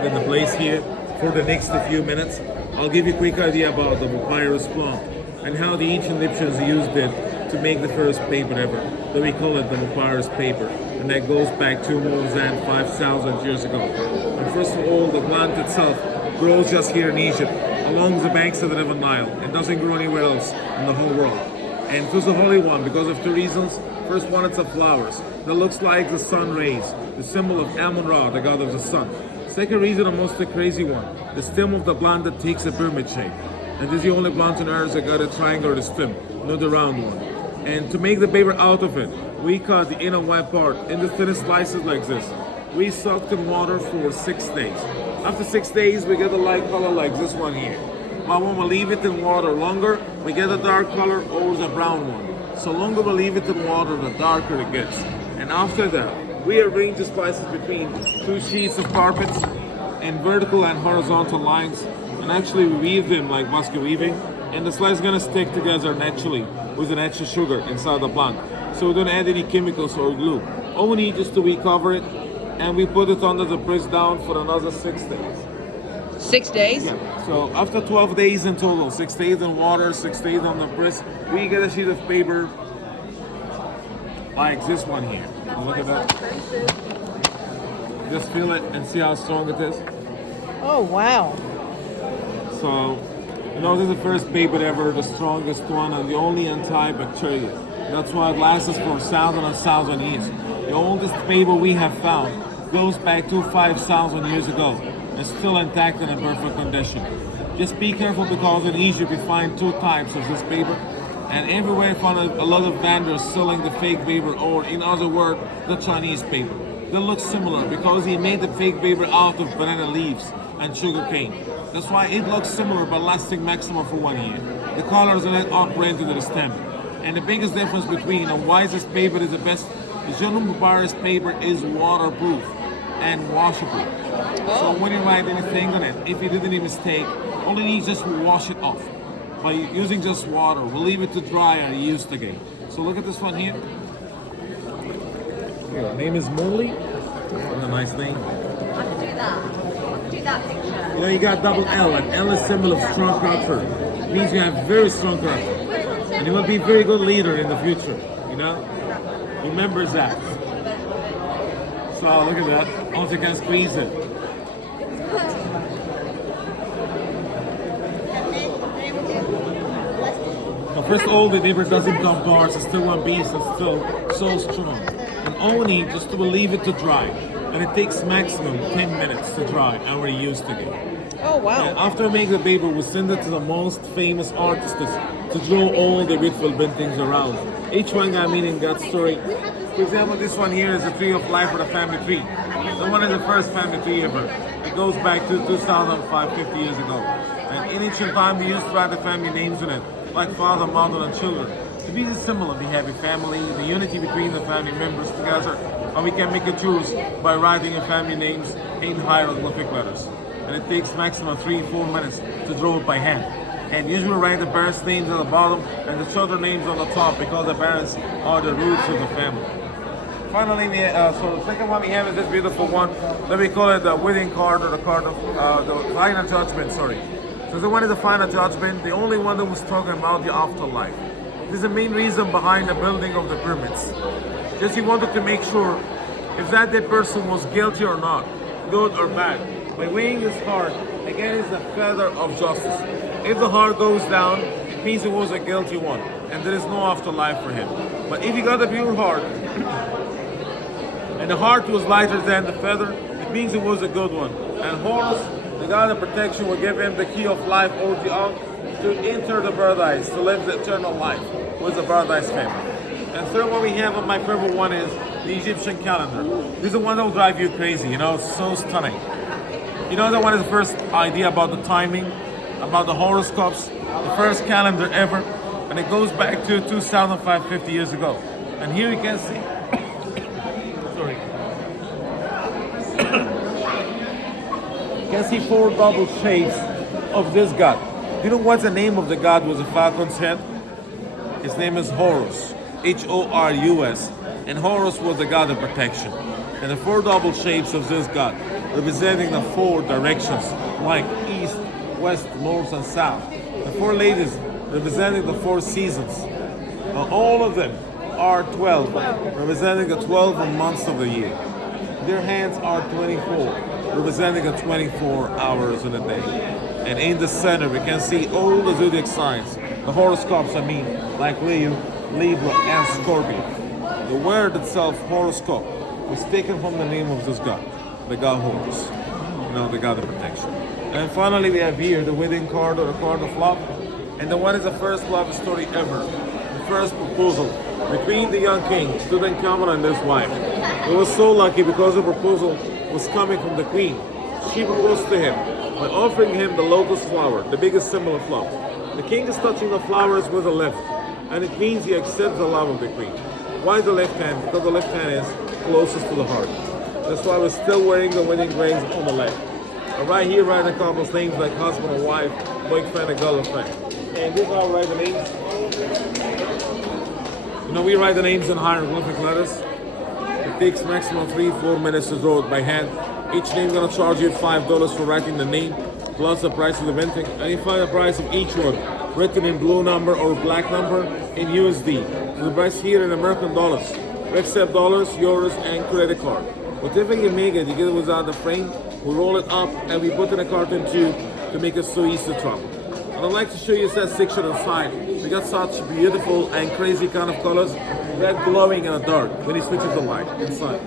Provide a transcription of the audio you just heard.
quiet in the place here for the next few minutes. I'll give you a quick idea about the papyrus plant and how the ancient Egyptians used it to make the first paper ever. That we call it the papyrus paper, and that goes back to more than 5,000 years ago. And first of all, the plant itself grows just here in Egypt, along the banks of the River Nile. It doesn't grow anywhere else in the whole world. And it was a holy one because of two reasons. First one, it's a flowers that looks like the sun rays, the symbol of Amun-Ra, the god of the sun. Second reason, a most crazy one, the stem of the plant that takes a pyramid shape. And this is the only plant on earth that got a triangular stem, not the round one. And to make the paper out of it, we cut the inner white part into thin slices like this. We soaked in water for 6 days. After 6 days, we get a light color like this one here. But when we leave it in water longer, we get a dark color or the brown one. So longer we leave it in water, the darker it gets. And after that, we arrange the slices between 2 sheets of carpets in vertical and horizontal lines. And actually we weave them like basket weaving. And the slice is gonna stick together naturally with the natural sugar inside the plant. So we don't add any chemicals or glue. All we need is to recover it, and we put it under the press down for another 6 days. 6 days? Yeah. So after 12 days in total, 6 days in water, 6 days on the press, we get a sheet of paper like this one here. Look at that. Just feel it and see how strong it is. Oh, wow. So, you know, this is the first paper ever, the strongest one, and the only antibacterial. That's why it lasts us for 1,000 and 1,000 years. The oldest paper we have found goes back to 5,000 years ago. It's still intact and in perfect condition. Just be careful because in Egypt you find 2 types of this paper, and everywhere you find a lot of vendors selling the fake paper, or in other words, the Chinese paper. They look similar because he made the fake paper out of banana leaves and sugar cane. That's why it looks similar but lasting maximum for 1 year. The colors are not outprinted to the stem. And the biggest difference between why this paper is the best, the genuine papyrus paper is waterproof and washable. So when you write anything on it, if you did any mistake, all you need is just wash it off by using just water. We'll leave it to dry and use it again. So look at this one here. Your name is Molly. What a nice name. I can do that. I can do that picture. You know, you got double L, and L is symbol of strong character. It means you have very strong character. And you will be a very good leader in the future, you know? Remember that. So look at that. Also you can squeeze it. Now first of all, the paper doesn't come parts, it's still one piece, it's still so strong. And all we need just to leave it to dry. And it takes maximum 10 minutes to dry and we're used to it. Oh, wow. And after we make the paper, we send it to the most famous artists to draw all the beautiful paintings around. Each one got meaning, got story. For example, this one here is a tree of life or a family tree. The one is the first family tree ever. It goes back to 2005, 50 years ago. And in ancient time, we used to write the family names on it, like father, mother, and children. To be the symbol of the happy family, the unity between the family members together, and we can make a choose by writing the family names in hieroglyphic letters. And it takes maximum 3-4 minutes to draw it by hand. And usually write the parents' names on the bottom and the children's names on the top because the parents are the roots of the family. Finally, so the second one we have is this beautiful one. Let me call it the wedding card, or the card of the final judgment, sorry. So the one is the final judgment, the only one that was talking about the afterlife. This is the main reason behind the building of the pyramids. Just he wanted to make sure if that dead person was guilty or not, good or bad. By weighing his heart, again, is the feather of justice. If the heart goes down, it means it was a guilty one, and there is no afterlife for him. But if he got a pure heart, and the heart was lighter than the feather, it means it was a good one. And Horus, the god of protection, will give him the key of life, or the to enter the paradise, to live the eternal life with the paradise family. And third one we have, and my favorite one, is the Egyptian calendar. This is the one that will drive you crazy, you know, it's so stunning. You know that one is the first idea about the timing, about the horoscopes, the first calendar ever, and it goes back to 2,550 years ago. And here you can see, sorry, you can see 4 double shapes of this god. You know what's the name of the god with the falcon's head? His name is Horus, Horus, and Horus was the god of protection. And the 4 double shapes of this god representing the 4 directions, like east, west, north, and south. The 4 ladies representing the 4 seasons. All of them are 12, representing the 12 months of the year. Their hands are 24, representing the 24 hours in a day. And in the center, we can see all the zodiac signs, the horoscopes, like Leo, Libra, and Scorpio. The word itself, horoscope, was taken from the name of this god, the god Horus, the god of protection. And finally, we have here the wedding card, or the card of love. And the one is the first love story ever. The first proposal. The queen, the young king, Tutankhamun and his wife. He was so lucky because the proposal was coming from the queen. She proposed to him by offering him the lotus flower, the biggest symbol of love. The king is touching the flowers with the left, and it means he accepts the love of the queen. Why the left hand? Because the left hand is closest to the heart. That's why we're still wearing the wedding rings on the left. And right here, write a couple's names like husband and wife, boyfriend and girlfriend. And this is how we write the names. We write the names in hieroglyphic letters. It takes maximum 3-4 minutes to draw it by hand. Each name gonna charge you $5 for writing the name, plus the price of the printing. And you find the price of each one written in blue number or black number in USD. So the price here in American dollars. We accept dollars, euros, and credit card. Whatever you make it, you get it without the frame. We roll it up and we put in a carton tube to make it so easy to travel. And I'd like to show you that section inside. We got such beautiful and crazy kind of colors. Red glowing in the dark when you switch the light inside.